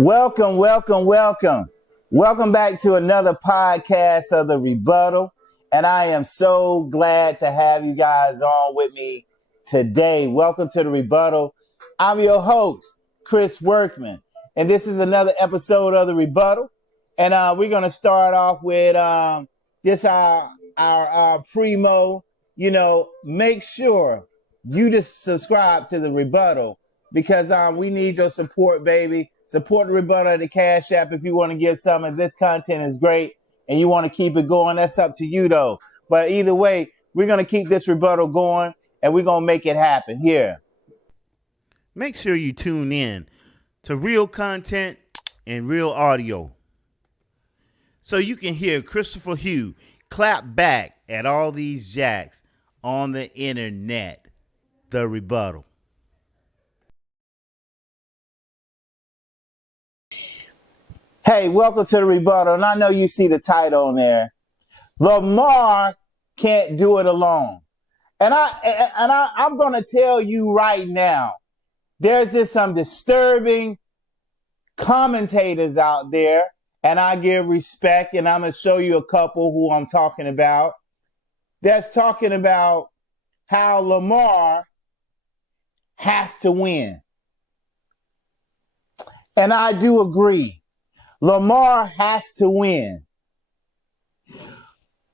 Welcome, welcome, welcome. Welcome back to another podcast of the Rebuttal. And I am so glad to have you guys on with me today. Welcome to the Rebuttal. I'm your host, Chris Workman. And this is another episode of the Rebuttal. And we're going to start off with just our primo. Make sure you just subscribe to the Rebuttal because we need your support, baby. Support the Rebuttal at the Cash App if you want to give something. This content is great and you want to keep it going. That's up to you, though. But either way, we're going to keep this Rebuttal going and we're going to make it happen here. Make sure you tune in to real content and real audio so you can hear Christopher-Hugh clap back at all these jacks on the internet. The Rebuttal. Hey, welcome to the Rebuttal. And I know you see the title on there. Lamar can't do it alone. And I'm going to tell you right now, there's just some disturbing commentators out there, and I give respect, and I'm going to show you a couple who I'm talking about. That's talking about how Lamar has to win. And I do agree. Lamar has to win.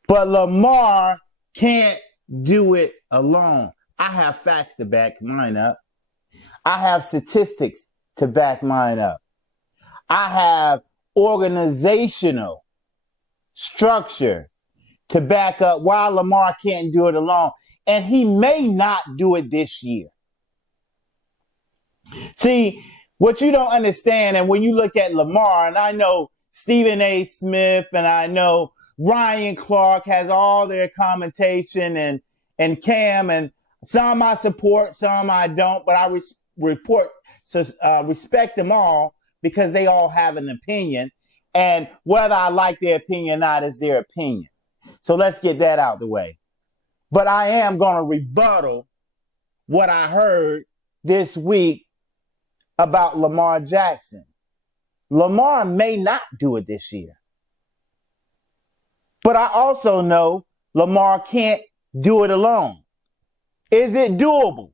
But Lamar can't do it alone. I have facts to back mine up. I have statistics to back mine up. I have organizational structure to back up why Lamar can't do it alone. And he may not do it this year. See, what you don't understand, and when you look at Lamar, and I know Stephen A. Smith, and I know Ryan Clark has all their commentation, and Cam, and some I support, some I don't, but I respect them all because they all have an opinion, and whether I like their opinion or not is their opinion. So let's get that out the way. But I am going to rebuttal what I heard this week about Lamar Jackson. Lamar may not do it this year. But I also know Lamar can't do it alone. Is it doable?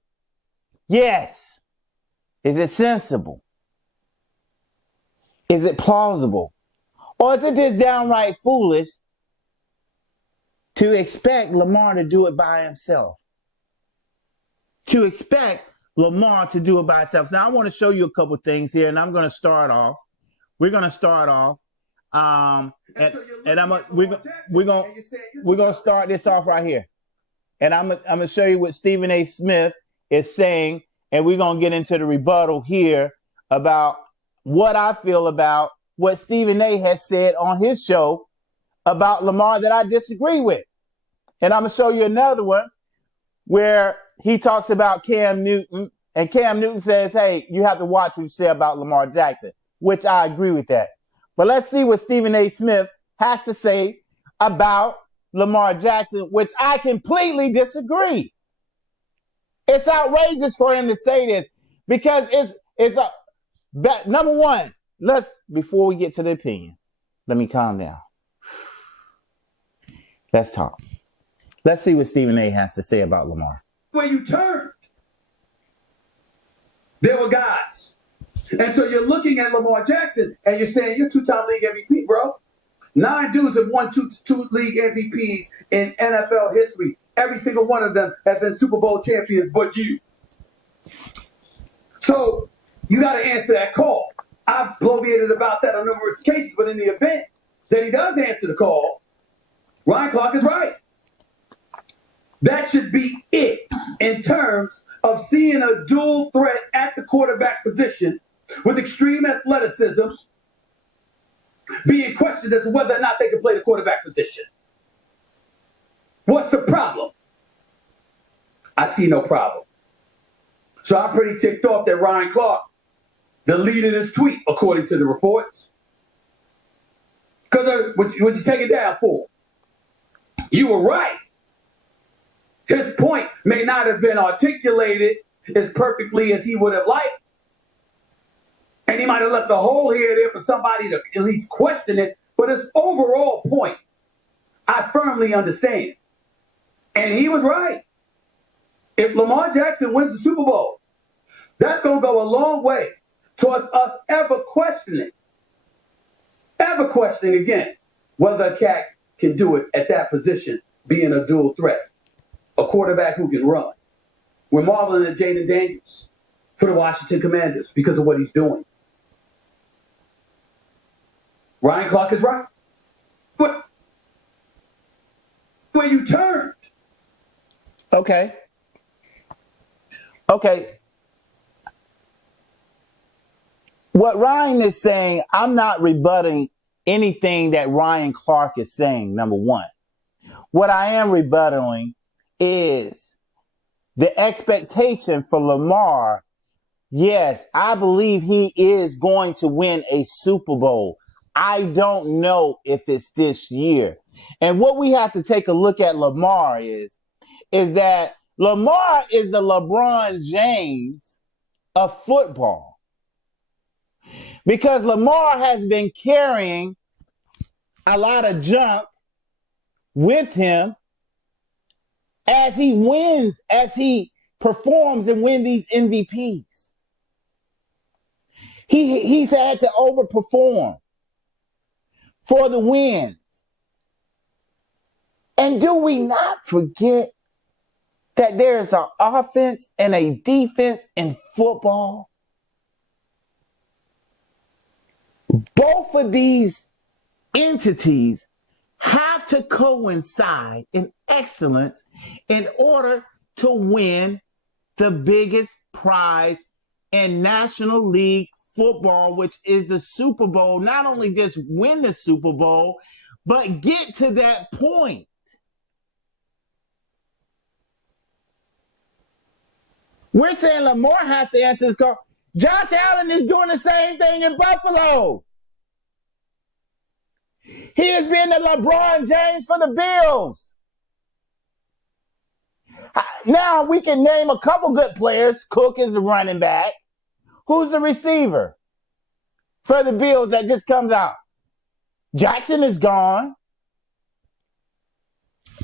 Yes. Is it sensible? Is it plausible? Or is it just downright foolish to expect Lamar to do it by himself? To expect Lamar to do it by himself. Now, I want to show you a couple things here, and I'm going to start off. We're going to start off, we're going to start this off right here. And I'm going to show you what Stephen A. Smith is saying, and we're going to get into the rebuttal here about what I feel about what Stephen A. has said on his show about Lamar that I disagree with. And I'm going to show you another one where he talks about Cam Newton, and Cam Newton says, hey, you have to watch what you say about Lamar Jackson, which I agree with that. But let's see what Stephen A. Smith has to say about Lamar Jackson, which I completely disagree. It's outrageous for him to say this because number one, before we get to the opinion, let me calm down. Let's talk. Let's see what Stephen A. has to say about Lamar. When you turned, there were guys. And so you're looking at Lamar Jackson and you're saying, you're two-time league MVP, bro. 9 dudes have won two league MVPs in NFL history. Every single one of them has been Super Bowl champions but you. So you got to answer that call. I've bloviated about that on numerous cases, but in the event that he does answer the call, Ryan Clark is right. That should be it in terms of seeing a dual threat at the quarterback position with extreme athleticism being questioned as to whether or not they can play the quarterback position. What's the problem? I see no problem. So I'm pretty ticked off that Ryan Clark deleted his tweet, according to the reports. Because what you take it down for? You were right. His point may not have been articulated as perfectly as he would have liked. And And he might have left a hole here or there for somebody to at least question it. But his overall point, I firmly understand. And he was right. If Lamar Jackson wins the Super Bowl, that's going to go a long way towards us ever questioning again whether a cat can do it at that position, being a dual threat, a quarterback who can run. We're marveling at Jaden Daniels for the Washington Commanders because of what he's doing. Ryan Clark is right. But where you turned. Okay. What Ryan is saying, I'm not rebutting anything that Ryan Clark is saying, number one. What I am rebutting is the expectation for Lamar. Yes, I believe he is going to win a Super Bowl. I don't know if it's this year. And what we have to take a look at Lamar is that Lamar is the LeBron James of football. Because Lamar has been carrying a lot of junk with him as he wins, as he performs and wins these MVPs. He's had to overperform for the wins. And do we not forget that there is an offense and a defense in football? Both of these entities have to coincide in excellence in order to win the biggest prize in National League football, which is the Super Bowl. Not only just win the Super Bowl, but get to that point. We're saying Lamar has to answer this call. Josh Allen is doing the same thing in Buffalo. He has been the LeBron James for the Bills. Now we can name a couple good players. Cook is the running back. Who's the receiver for the Bills that just comes out? Jackson is gone.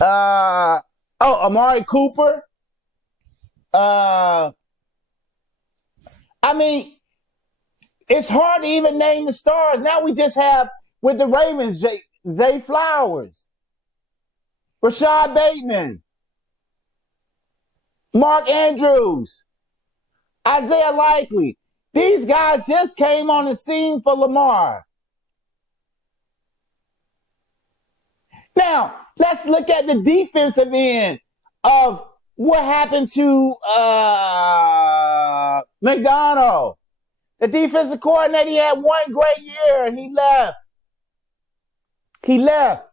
Amari Cooper. I mean, it's hard to even name the stars. Now we just have, with the Ravens, Zay Flowers, Rashad Bateman, Mark Andrews, Isaiah Likely. These guys just came on the scene for Lamar. Now, let's look at the defensive end of what happened to McDonald. The defensive coordinator, he had one great year and he left.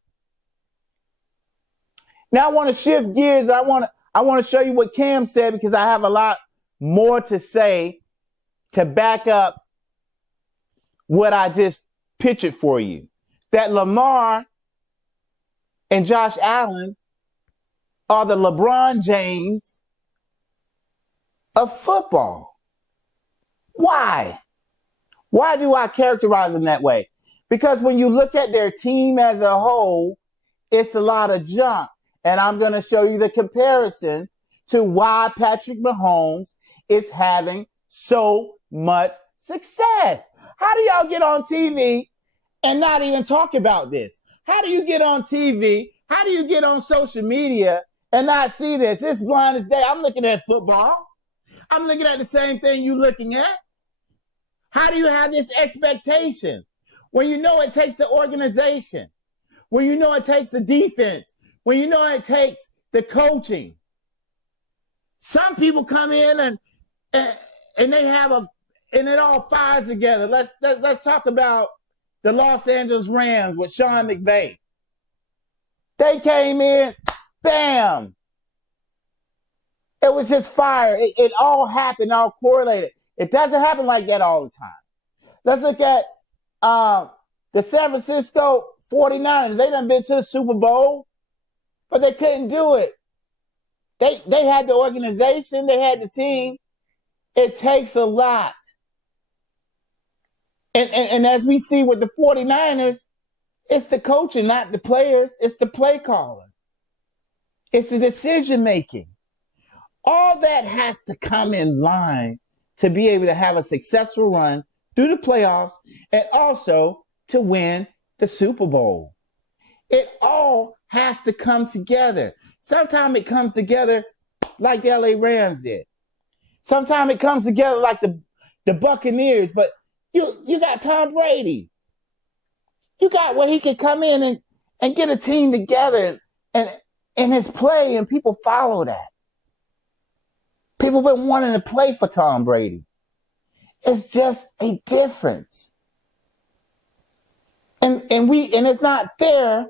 Now I want to shift gears. I want to show you what Cam said because I have a lot more to say to back up what I just pictured for you. That Lamar and Josh Allen are the LeBron James of football. Why? Why do I characterize them that way? Because when you look at their team as a whole, it's a lot of junk. And I'm going to show you the comparison to why Patrick Mahomes is having so much success. How do y'all get on TV and not even talk about this? How do you get on TV? How do you get on social media and not see this? It's blind as day. I'm looking at football. I'm looking at the same thing you're looking at. How do you have this expectation when you know it takes the organization, when you know it takes the defense, when you know it takes the coaching? Some people come in and they have and it all fires together. Let's talk about the Los Angeles Rams with Sean McVay. They came in, bam. It was just fire. It all happened, all correlated. It doesn't happen like that all the time. Let's look at the San Francisco 49ers. They done been to the Super Bowl, but they couldn't do it. They had the organization. They had the team. It takes a lot. And as we see with the 49ers, it's the coaching, not the players. It's the play caller. It's the decision making. All that has to come in line to be able to have a successful run through the playoffs and also to win the Super Bowl. It all has to come together. Sometimes it comes together like the LA Rams did. Sometimes it comes together like the Buccaneers, but you got Tom Brady. You got where he can come in and get a team together and his play, and people follow that. People been wanting to play for Tom Brady. It's just a difference. And it's not fair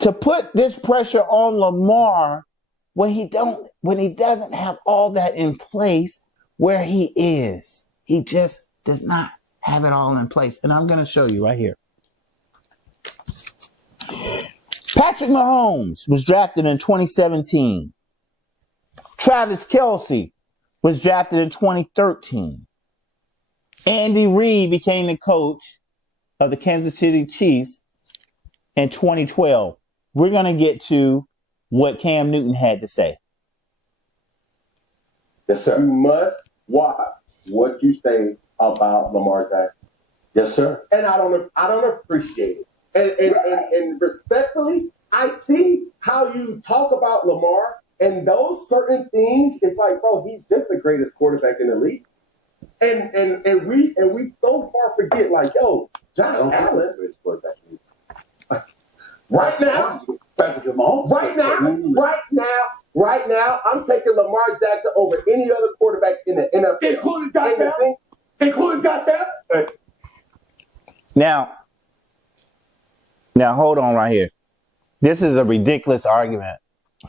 to put this pressure on Lamar when he doesn't have all that in place where he is. He just does not have it all in place. And I'm going to show you right here. Patrick Mahomes was drafted in 2017. Travis Kelce was drafted in 2013. Andy Reid became the coach of the Kansas City Chiefs in 2012. We're going to get to what Cam Newton had to say. Yes, sir. You must watch what you say about Lamar Jackson. Yes, sir. And I don't appreciate it. And respectfully, I see how you talk about Lamar and those certain things. It's like, bro, he's just the greatest quarterback in the league. And we so far forget, like, yo, Josh Allen. Right now, I'm taking Lamar Jackson over any other quarterback in the NFL, including Josh Allen. Now hold on right here. This is a ridiculous argument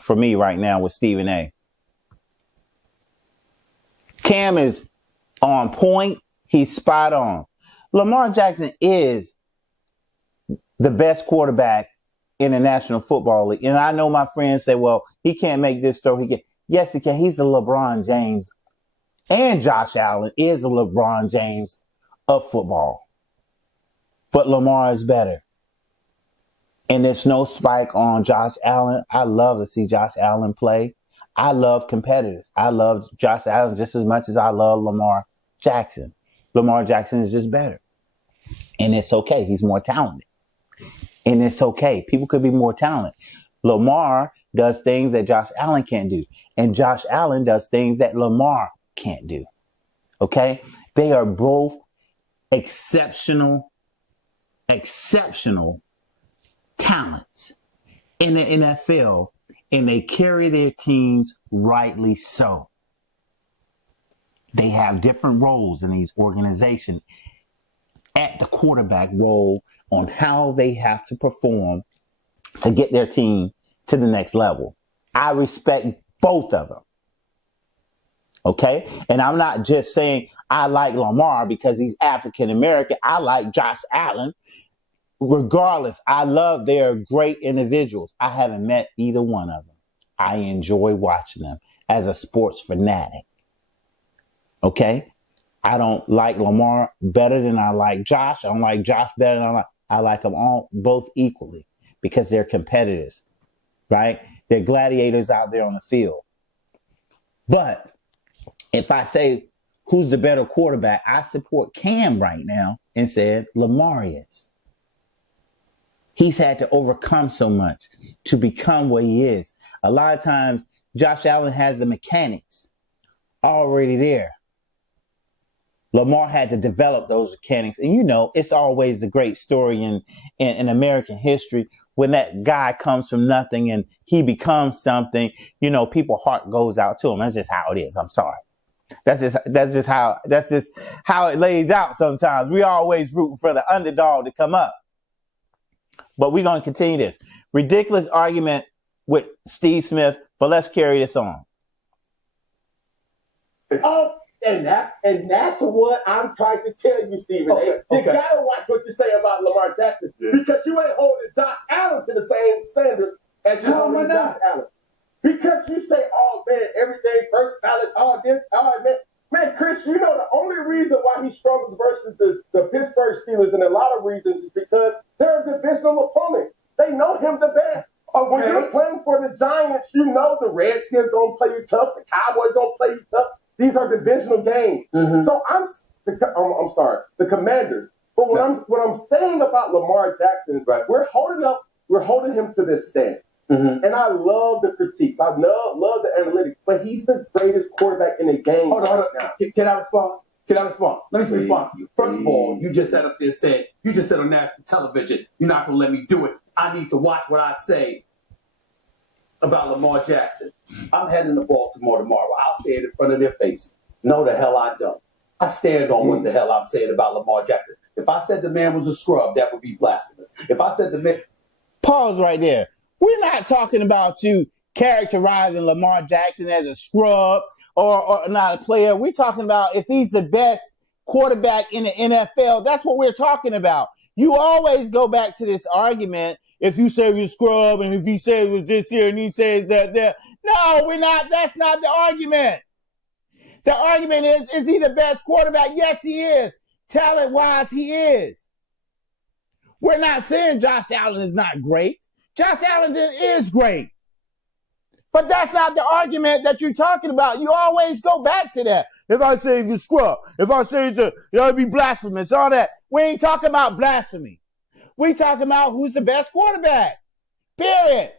for me right now with Stephen A. Cam is on point. He's spot on. Lamar Jackson is the best quarterback in the National Football League. And I know my friends say, well, he can't make this throw. Yes, he can. He's the LeBron James. And Josh Allen is the LeBron James of football. But Lamar is better. And there's no spike on Josh Allen. I love to see Josh Allen play. I love competitors. I love Josh Allen just as much as I love Lamar Jackson. Lamar Jackson is just better. And it's okay. He's more talented. And it's okay. People could be more talented. Lamar does things that Josh Allen can't do. And Josh Allen does things that Lamar can't do. Okay? They are both exceptional talents in the NFL, and they carry their teams rightly so. They have different roles in these organizations at the quarterback role on how they have to perform to get their team to the next level. I respect both of them. Okay? And I'm not just saying I like Lamar because he's African American. I like Josh Allen. Regardless, I love they're great individuals. I haven't met either one of them. I enjoy watching them as a sports fanatic. Okay? I don't like Lamar better than I like Josh. I don't like Josh better than I like them all both equally because they're competitors, right? They're gladiators out there on the field. But if I say who's the better quarterback, I support Cam right now and said Lamar is. He's had to overcome so much to become what he is. A lot of times, Josh Allen has the mechanics already there. Lamar had to develop those mechanics. And you know, it's always a great story in American history when that guy comes from nothing and he becomes something, you know, people's heart goes out to him. That's just how it is. I'm sorry. That's just how it lays out sometimes. We always root for the underdog to come up. But we're going to continue this. Ridiculous argument with Steve Smith, but let's carry this on. Oh, and that's what I'm trying to tell you, Stephen. Okay. You gotta watch what you say about Lamar Jackson because you ain't holding Josh Allen to the same standards as you holding Josh Allen. Because you say, oh man, everything first ballot, all this, all that. Man, Chris, you know the only reason why he struggles versus the Pittsburgh Steelers, and a lot of reasons, is because they're a divisional opponent. They know him the best. When you're playing for the Giants, you know the Redskins gonna play you tough, the Cowboys gonna play you tough. These are divisional games. Mm-hmm. So I'm sorry, the Commanders. But what I'm saying about Lamar Jackson, right? We're holding him to this standard. Mm-hmm. And I love the critiques. I love the analytics. But he's the greatest quarterback in the game. Hold on. Can I respond? Let me respond to you. First of all, you just sat up there and said, you just said on national television, you're not going to let me do it. I need to watch what I say about Lamar Jackson. I'm heading to Baltimore tomorrow. I'll say it in front of their faces. No, the hell I don't. I stand on what the hell I'm saying about Lamar Jackson. If I said the man was a scrub, that would be blasphemous. If I said the man... Pause right there. We're not talking about you characterizing Lamar Jackson as a scrub or not a player. We're talking about if he's the best quarterback in the NFL. That's what we're talking about. You always go back to this argument. If you say he's a scrub and if he says it was this here and he says that there. No, we're not. That's not the argument. The argument is he the best quarterback? Yes, he is. Talent-wise, he is. We're not saying Josh Allen is not great. Josh Allen is great. But that's not the argument that you're talking about. You always go back to that. If I say he's a scrub, if I say it'll be blasphemous, all that. We ain't talking about blasphemy. We talking about who's the best quarterback. Period.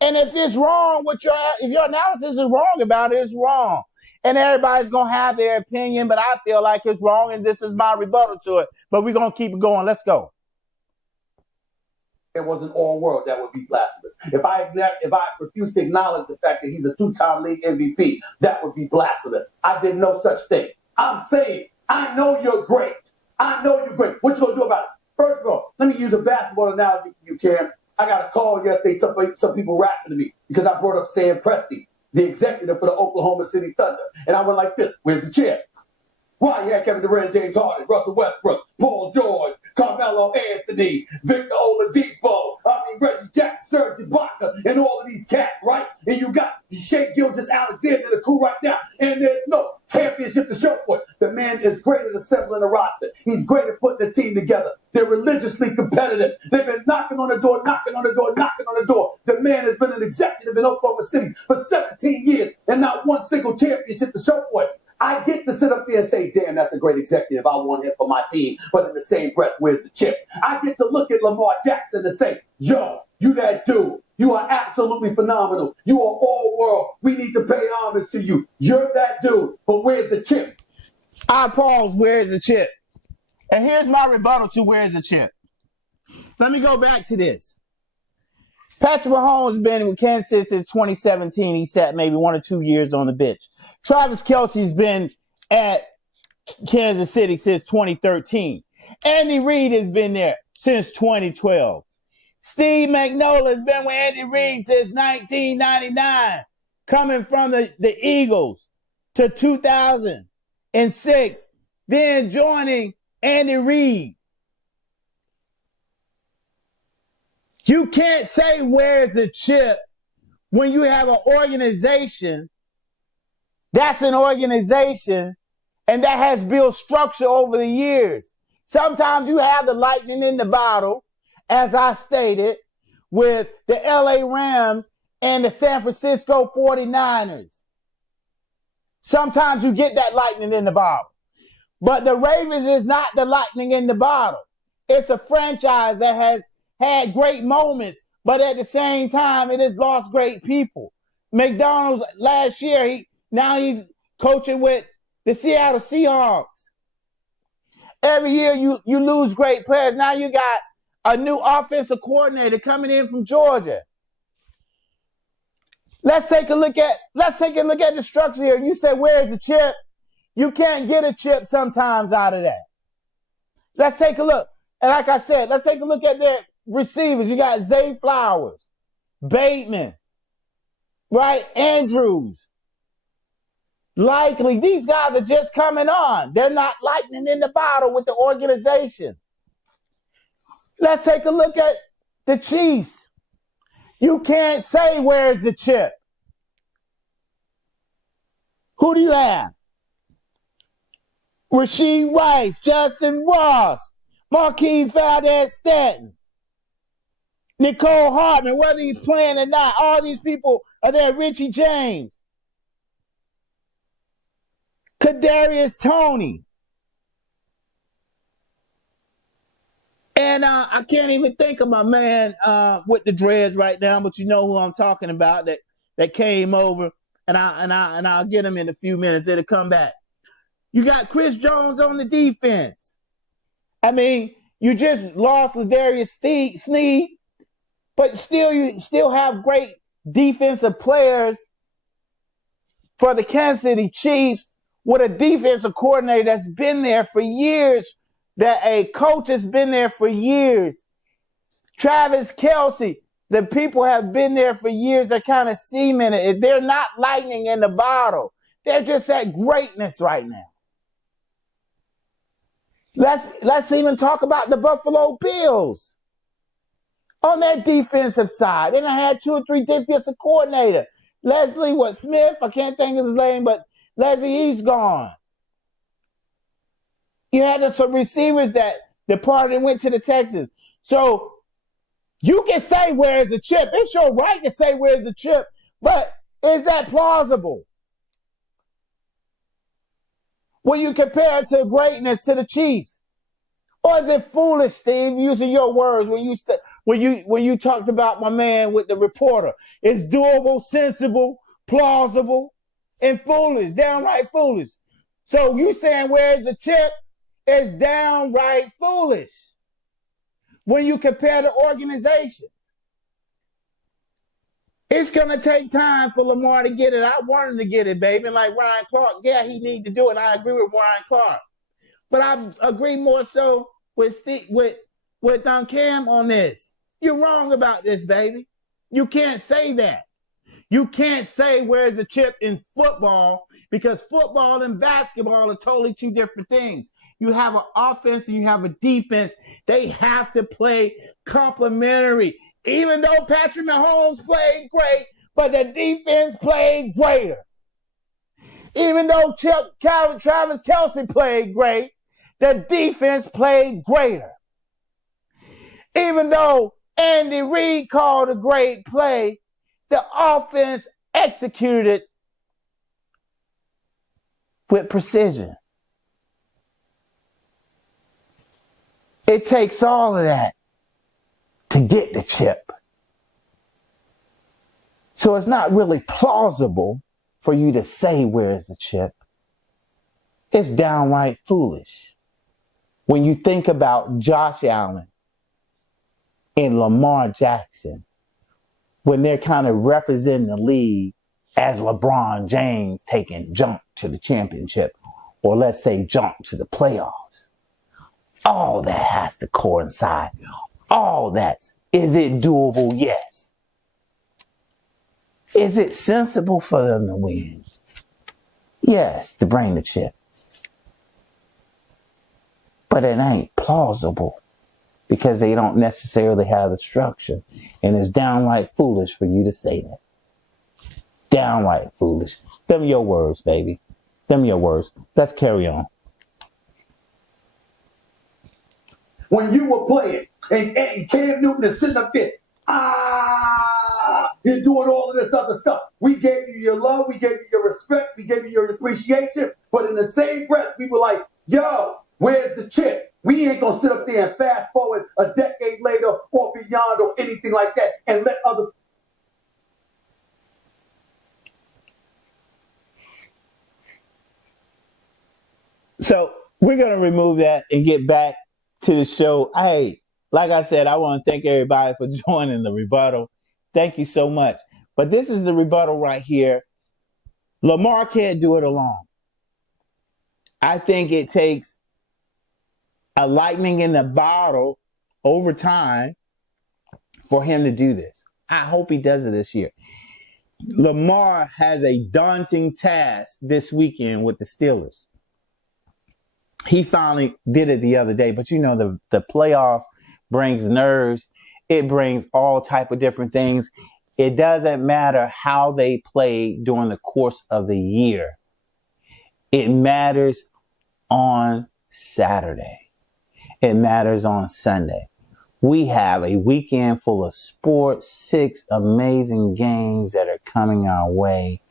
And if it's wrong, if your analysis is wrong about it, it's wrong. And everybody's going to have their opinion, but I feel like it's wrong, and this is my rebuttal to it. But we're going to keep it going. Let's go. It was an all world, that would be blasphemous. If I refuse to acknowledge the fact that he's a two-time league MVP, that would be blasphemous. I did no such thing. I'm saying, I know you're great. I know you're great. What you going to do about it? First of all, let me use a basketball analogy for you, Cam. I got a call yesterday, some people rapping to me because I brought up Sam Presti, the executive for the Oklahoma City Thunder. And I went like this, where's the chair? Why you had Kevin Durant, James Harden, Russell Westbrook, Paul George, Carmelo Anthony, Victor Oladipo, Reggie Jackson, Serge Ibaka, and all of these cats, right? And you got Shea Gilgeous-Alexander, the crew right now. And there's no championship to show for it. The man is great at assembling a roster. He's great at putting the team together. They're religiously competitive. They've been knocking on the door. The man has been an executive in Oklahoma City for 17 years and not one single championship to show for it. I get to sit up there and say, damn, that's a great executive. I want him for my team. But in the same breath, where's the chip? I get to look at Lamar Jackson and say, yo, you that dude. You are absolutely phenomenal. You are all world. We need to pay homage to you. You're that dude. But where's the chip? I pause, where's the chip? And here's my rebuttal to where's the chip. Let me go back to this. Patrick Mahomes has been with Kansas City since 2017. He sat maybe 1 or 2 years on the bench. Travis Kelce's been at Kansas City since 2013. Andy Reid has been there since 2012. Steve McNoll has been with Andy Reid since 1999, coming from the Eagles to 2006, then joining Andy Reid. You can't say where's the chip when you have an organization that's an organization and that has built structure over the years. Sometimes you have the lightning in the bottle, as I stated, with the LA Rams and the San Francisco 49ers. Sometimes you get that lightning in the bottle. But the Ravens is not the lightning in the bottle. It's a franchise that has had great moments, but at the same time, it has lost great people. McDonald's last year, now he's coaching with the Seattle Seahawks. Every year you lose great players. Now you got a new offensive coordinator coming in from Georgia. Let's take a look at the structure here. You say, where's the chip? You can't get a chip sometimes out of that. Let's take a look. And like I said, let's take a look at their receivers. You got Zay Flowers, Bateman, right? Andrews. Likely, these guys are just coming on. They're not lightning in the bottle with the organization. Let's take a look at the Chiefs. You can't say where's the chip. Who do you have? Rasheed Rice, Justin Ross, Marquise Valdez-Stanton, Nicole Hartman, whether he's playing or not, all these people are there. Richie James, Kadarius Toney. And I can't even think of my man with the dreads right now, but you know who I'm talking about that came over, and I'll get him in a few minutes. It'll come back. You got Chris Jones on the defense. I mean, you just lost Ladarius Sneed, but you still have great defensive players for the Kansas City Chiefs with a defensive coordinator that's been there for years, that a coach has been there for years. Travis Kelce, the people have been there for years. They're kind of cemented. They're not lightning in the bottle. They're just at greatness right now. Let's even talk about the Buffalo Bills. On their defensive side, they done had 2 or 3 defensive coordinators. Leslie Smith, I can't think of his name, but Leslie, he's gone. You had some receivers that departed and went to the Texans. So you can say, where's the chip? It's your right to say, where's the chip? But is that plausible? When you compare it to greatness to the Chiefs? Or is it foolish, Steve, using your words when you talked about my man with the reporter? It's doable, sensible, plausible, and foolish, downright foolish. So you saying, where's the chip? Is downright foolish when you compare the organization. It's going to take time for Lamar to get it. I want him to get it, baby. Like Ryan Clark, yeah, he needs to do it. I agree with Ryan Clark. But I agree more so with Cam on this. You're wrong about this, baby. You can't say that. You can't say where's the chip in football, because football and basketball are totally 2 different things. You have an offense and you have a defense. They have to play complementary. Even though Patrick Mahomes played great, but the defense played greater. Even though Travis Kelce played great, the defense played greater. Even though Andy Reid called a great play, the offense executed it with precision. It takes all of that to get the chip. So it's not really plausible for you to say, where's the chip? It's downright foolish. When you think about Josh Allen and Lamar Jackson, when they're kind of representing the league as LeBron James taking jump to the championship, or let's say jump to the playoffs. All that has to coincide. All that. Is it doable? Yes. Is it sensible for them to win? Yes, to bring the chip. But it ain't plausible because they don't necessarily have the structure. And it's downright foolish for you to say that. Downright foolish. Them your words, baby. Them your words. Let's carry on. When you were playing and Cam Newton is sitting up there, you're doing all of this other stuff. We gave you your love, we gave you your respect, we gave you your appreciation, but in the same breath, we were like, yo, where's the chip? We ain't gonna sit up there and fast forward a decade later or beyond or anything like that and let other. So we're gonna remove that and get back to the show. Hey, like I said, I want to thank everybody for joining the rebuttal. Thank you so much. But this is the rebuttal right here. Lamar can't do it alone. I think it takes a lightning in the bottle over time for him to do this. I hope he does it this year. Lamar has a daunting task this weekend with the Steelers. He finally did it the other day, but you know, the playoffs brings nerves. It brings all type of different things. It doesn't matter how they play during the course of the year. It matters on Saturday. It matters on Sunday. We have a weekend full of sports, 6 amazing games that are coming our way.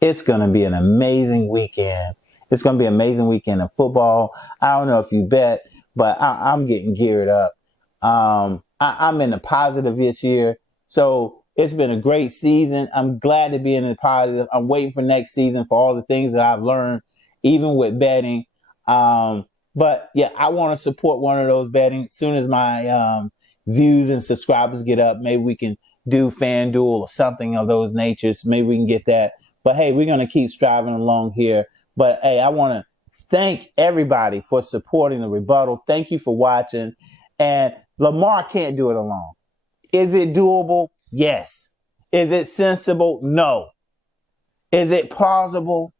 It's going to be an amazing weekend. It's going to be an amazing weekend of football. I don't know if you bet, but I'm getting geared up. I'm in the positive this year. So it's been a great season. I'm glad to be in the positive. I'm waiting for next season for all the things that I've learned, even with betting. But yeah, I want to support one of those betting. As soon as my views and subscribers get up, maybe we can do FanDuel or something of those natures. Maybe we can get that. But hey, we're going to keep striving along here. But hey, I want to thank everybody for supporting the rebuttal. Thank you for watching. And Lamar can't do it alone. Is it doable? Yes. Is it sensible? No. Is it plausible?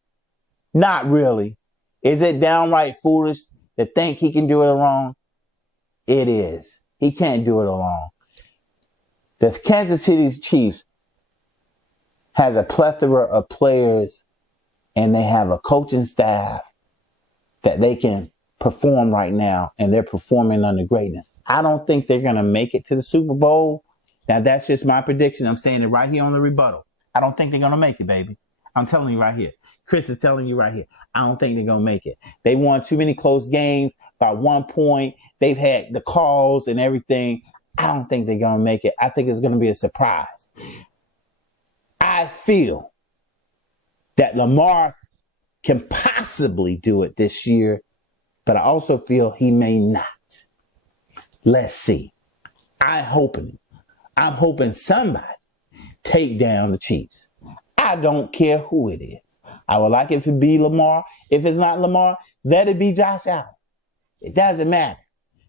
Not really. Is it downright foolish to think he can do it alone? It is. He can't do it alone. The Kansas City Chiefs has a plethora of players, and they have a coaching staff that they can perform right now, and they're performing under greatness. I don't think they're going to make it to the Super Bowl. Now, that's just my prediction. I'm saying it right here on the rebuttal. I don't think they're going to make it, baby. I'm telling you right here. Chris is telling you right here. I don't think they're going to make it. They won too many close games by 1 point. They've had the calls and everything. I don't think they're going to make it. I think it's going to be a surprise. I feel that Lamar can possibly do it this year, but I also feel he may not. Let's see. I'm hoping somebody take down the Chiefs. I don't care who it is. I would like it to be Lamar. If it's not Lamar, let it be Josh Allen. It doesn't matter.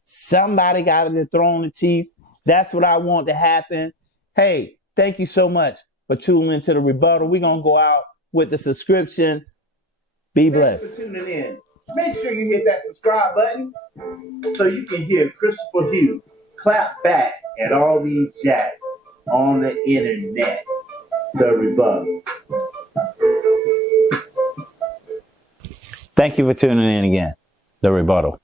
Somebody got to dethrone the Chiefs. That's what I want to happen. Hey, thank you so much for tuning into the rebuttal. We're going to go out with the subscription. Be blessed. Thanks for tuning in. Make sure you hit that subscribe button so you can hear Christopher-Hugh clap back at all these jacks on the internet. The Rebuttal. Thank you for tuning in again. The Rebuttal.